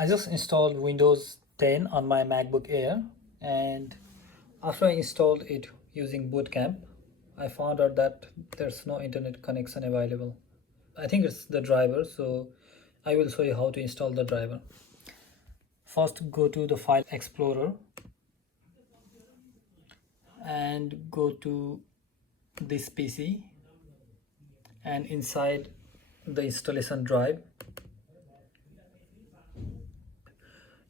I just installed Windows 10 on my MacBook Air, and after I installed it using BootCamp, I found out that there's no internet connection available. I think it's the driver, so I will show you how to install the driver. First, go to the File Explorer and go to this PC, and inside the installation drive,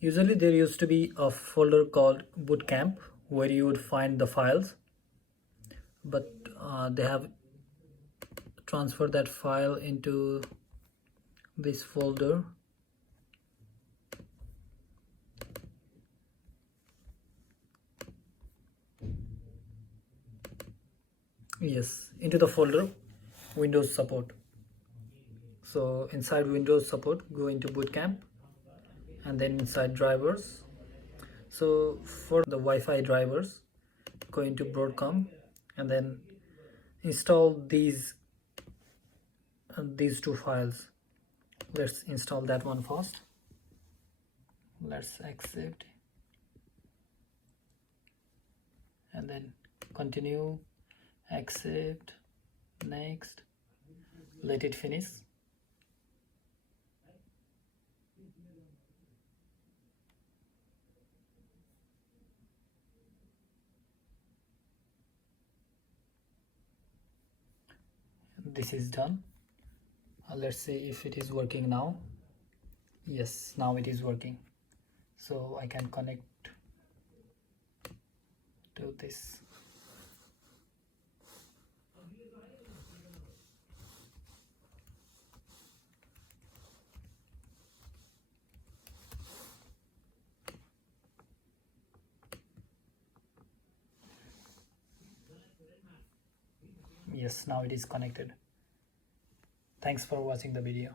usually there used to be a folder called BootCamp where you would find the files, but they have transferred that file into this folder. Yes, into the folder Windows Support. So inside Windows Support, go into BootCamp, and then inside drivers. So for the Wi-Fi drivers, go into Broadcom and then install these two files. Let's install that one first. Let's accept and then continue, accept, next, let it finish. This is done. Let's see if it is working now. Yes, now it is working. So I can connect to this. Yes, now it is connected. Thanks for watching the video.